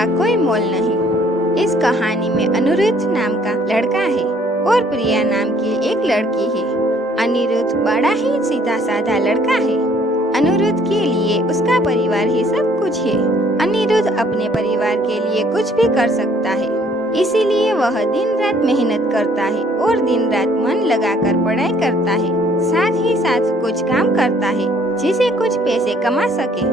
का कोई मोल नहीं। इस कहानी में अनिरुद्ध नाम का लड़का है और प्रिया नाम की एक लड़की है। अनिरुद्ध बड़ा ही सीधा साधा लड़का है। अनिरुद्ध के लिए उसका परिवार ही सब कुछ है। अनिरुद्ध अपने परिवार के लिए कुछ भी कर सकता है, इसीलिए वह दिन रात मेहनत करता है और दिन रात मन लगाकर पढ़ाई करता है। साथ ही साथ कुछ काम करता है जिसे कुछ पैसे कमा सके।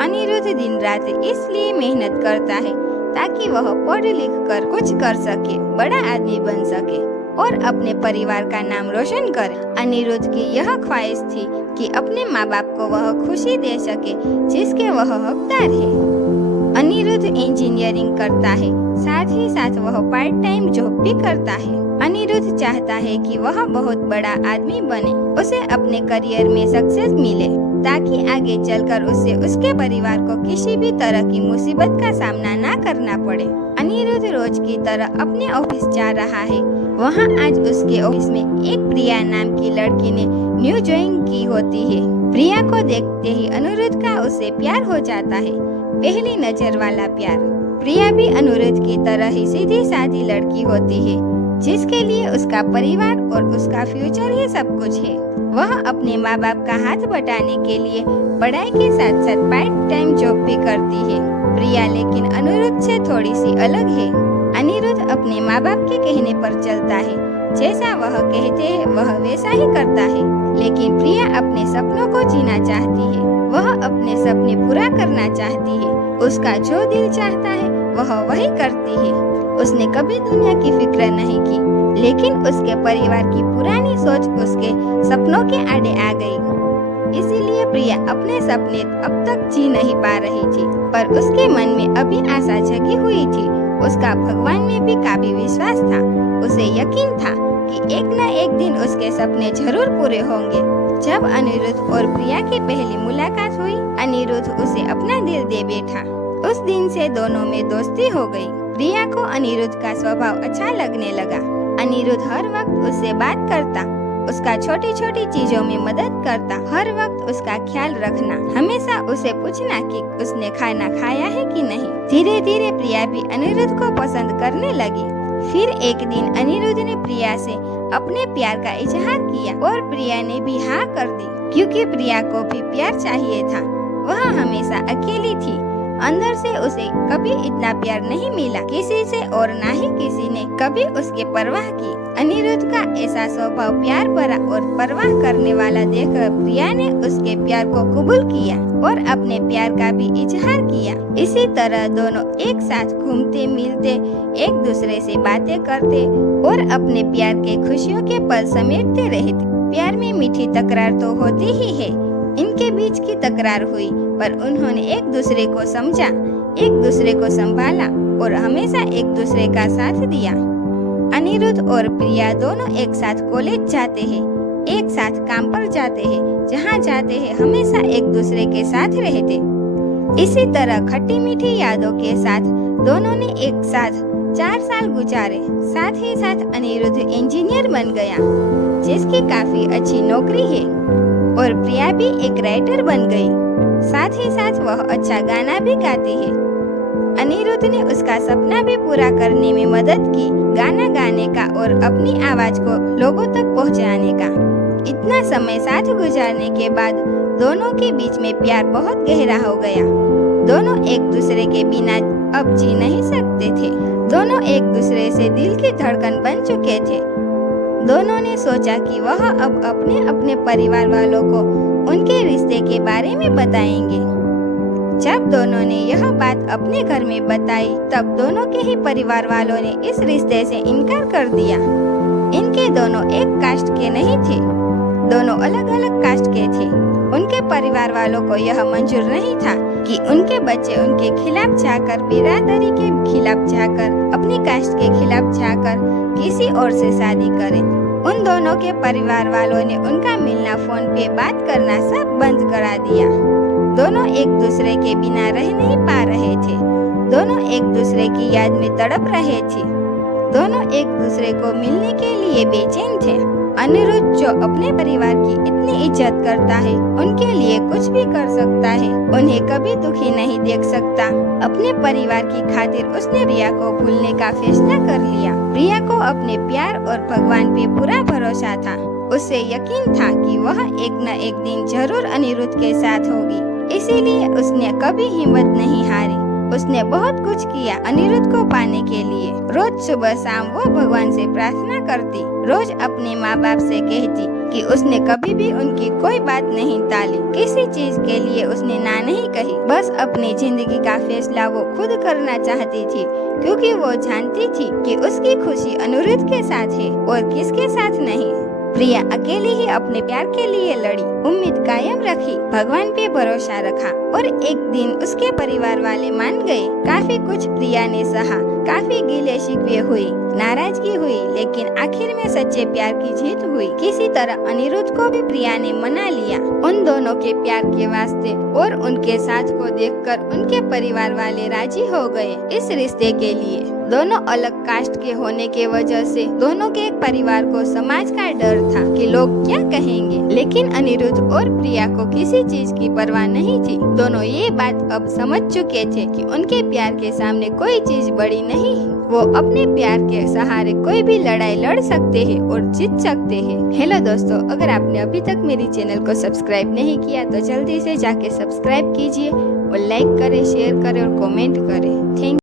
अनिरुद्ध दिन रात इसलिए मेहनत करता है ताकि वह पढ़ लिख कर कुछ कर सके, बड़ा आदमी बन सके और अपने परिवार का नाम रोशन करे। अनिरुद्ध की यह ख्वाहिश थी कि अपने माँ बाप को वह खुशी दे सके जिसके वह हकदार है। अनिरुद्ध इंजीनियरिंग करता है, साथ ही साथ वह पार्ट टाइम जॉब भी करता है। अनिरुद्ध चाहता है कि वह बहुत बड़ा आदमी बने, उसे अपने करियर में सक्सेस मिले ताकि आगे चलकर उसे उसके परिवार को किसी भी तरह की मुसीबत का सामना ना करना पड़े। अनिरुद्ध रोज की तरह अपने ऑफिस जा रहा है। वहाँ आज उसके ऑफिस में एक प्रिया नाम की लड़की ने न्यू ज्वाइन की होती है। प्रिया को देखते ही अनिरुद्ध का उससे प्यार हो जाता है, पहली नजर वाला प्यार। प्रिया भी अनिरुद्ध की तरह ही सीधी सादी लड़की होती है जिसके लिए उसका परिवार और उसका फ्यूचर ही सब कुछ है। वह अपने माँ बाप का हाथ बटाने के लिए पढ़ाई के साथ साथ पार्ट टाइम जॉब भी करती है। प्रिया लेकिन अनिरुद्ध से थोड़ी सी अलग है। अनिरुद्ध अपने माँ बाप के कहने पर चलता है, जैसा वह कहते हैं वह वैसा ही करता है। लेकिन प्रिया अपने सपनों को जीना चाहती है, वह अपने सपने पूरा करना चाहती है। उसका जो दिल चाहता है वह वही करती है। उसने कभी दुनिया की फिक्र नहीं की, लेकिन उसके परिवार की पुरानी सोच उसके सपनों के आड़े आ गई। इसीलिए प्रिया अपने सपने अब तक जी नहीं पा रही थी, पर उसके मन में अभी आशा जगी हुई थी। उसका भगवान में भी काफी विश्वास था। उसे यकीन था कि एक न एक दिन उसके सपने जरूर पूरे होंगे। जब अनिरुद्ध और प्रिया की पहली मुलाकात हुई, अनिरुद्ध उसे अपना दिल दे बैठा। उस दिन से दोनों में दोस्ती हो गई। प्रिया को अनिरुद्ध का स्वभाव अच्छा लगने लगा। अनिरुद्ध हर वक्त उससे बात करता, उसका छोटी छोटी चीजों में मदद करता, हर वक्त उसका ख्याल रखना, हमेशा उसे पूछना कि उसने खाना खाया है कि नहीं। धीरे धीरे प्रिया भी अनिरुद्ध को पसंद करने लगी। फिर एक दिन अनिरुद्ध ने प्रिया से अपने प्यार का इजहार किया और प्रिया ने भी हाँ कर दी, क्योंकि प्रिया को भी प्यार चाहिए था। वह हमेशा अकेली थी। अंदर से उसे कभी इतना प्यार नहीं मिला किसी से, और ना ही किसी ने कभी उसकी परवाह की। अनिरुद्ध का ऐसा स्वभाव प्यार भरा और परवाह करने वाला देखकर प्रिया ने उसके प्यार को कबूल किया और अपने प्यार का भी इजहार किया। इसी तरह दोनों एक साथ घूमते मिलते, एक दूसरे से बातें करते और अपने प्यार के खुशियों के पल समेटते रहते। प्यार में मीठी तकरार तो होती ही है। इनके बीच की तकरार हुई, पर उन्होंने एक दूसरे को समझा, एक दूसरे को संभाला और हमेशा एक दूसरे का साथ दिया। अनिरुद्ध और प्रिया दोनों एक साथ कॉलेज जाते हैं, एक साथ काम पर जाते हैं, जहाँ जाते हैं हमेशा एक दूसरे के साथ रहते। इसी तरह खट्टी मीठी यादों के साथ दोनों ने एक साथ 4 साल गुजारे। साथ ही साथ अनिरुद्ध इंजीनियर बन गया, जिसकी काफी अच्छी नौकरी है, और प्रिया भी एक राइटर बन गई। साथ ही साथ वह अच्छा गाना भी गाती है। अनिरुद्ध ने उसका सपना भी पूरा करने में मदद की, गाना गाने का और अपनी आवाज को लोगों तक पहुंचाने का। इतना समय साथ गुजारने के बाद दोनों के बीच में प्यार बहुत गहरा हो गया। दोनों एक दूसरे के बिना अब जी नहीं सकते थे। दोनों एक दूसरे से दिल की धड़कन बन चुके थे। दोनों ने सोचा कि वह अब अपने अपने परिवार वालों को उनके रिश्ते के बारे में बताएंगे। जब दोनों ने यह बात अपने घर में बताई, तब दोनों के ही परिवार वालों ने इस रिश्ते से इनकार कर दिया। इनके दोनों एक कास्ट के नहीं थे, दोनों अलग अलग कास्ट के थे। उनके परिवार वालों को यह मंजूर नहीं था कि उनके बच्चे उनके खिलाफ जाकर, बिरादरी के खिलाफ जाकर, अपनी कास्ट के खिलाफ जाकर किसी और से शादी करें। उन दोनों के परिवार वालों ने उनका मिलना, फोन पे बात करना सब बंद करा दिया। दोनों एक दूसरे के बिना रह नहीं पा रहे थे। दोनों एक दूसरे की याद में तड़प रहे थे। दोनों एक दूसरे को मिलने के लिए बेचैन थे। अनिरुद्ध जो अपने परिवार की इतनी इज्जत करता है, उनके लिए कुछ भी कर सकता है, उन्हें कभी दुखी नहीं देख सकता। अपने परिवार की खातिर उसने प्रिया को भूलने का फैसला कर लिया। प्रिया को अपने प्यार और भगवान पे पूरा भरोसा था। उसे यकीन था कि वह एक न एक दिन जरूर अनिरुद्ध के साथ होगी, इसीलिए उसने कभी हिम्मत नहीं हारी। उसने बहुत कुछ किया अनिरुद्ध को पाने के लिए। रोज सुबह शाम वो भगवान से प्रार्थना करती, रोज अपने माँ बाप से कहती कि उसने कभी भी उनकी कोई बात नहीं टाली, किसी चीज के लिए उसने ना नहीं कही। बस अपनी जिंदगी का फैसला वो खुद करना चाहती थी, क्योंकि वो जानती थी कि उसकी खुशी अनिरुद्ध के साथ है और किसके साथ नहीं। प्रिया अकेली ही अपने प्यार के लिए लड़ी, उम्मीद कायम रखी, भगवान पे भरोसा रखा और एक दिन उसके परिवार वाले मान गए। काफी कुछ प्रिया ने सहा, काफी गिले शिकवे हुई, नाराजगी हुई, लेकिन आखिर में सच्चे प्यार की जीत हुई। किसी तरह अनिरुद्ध को भी प्रिया ने मना लिया। उन दोनों के प्यार के वास्ते और उनके साथ को देखकर उनके परिवार वाले राजी हो गए इस रिश्ते के लिए। दोनों अलग कास्ट के होने के वजह से दोनों के परिवार को समाज का डर था कि लोग क्या कहेंगे, लेकिन अनिरुद्ध और प्रिया को किसी चीज की परवाह नहीं थी। दोनों ये बात अब समझ चुके थे कि उनके प्यार के सामने कोई चीज बड़ी नहीं। वो अपने प्यार के सहारे कोई भी लड़ाई लड़ सकते हैं और जीत सकते हैं। हेलो दोस्तों, अगर आपने अभी तक मेरी चैनल को सब्सक्राइब नहीं किया तो जल्दी से जाके सब्सक्राइब कीजिए और लाइक करें, शेयर करें और कमेंट करें। थैंक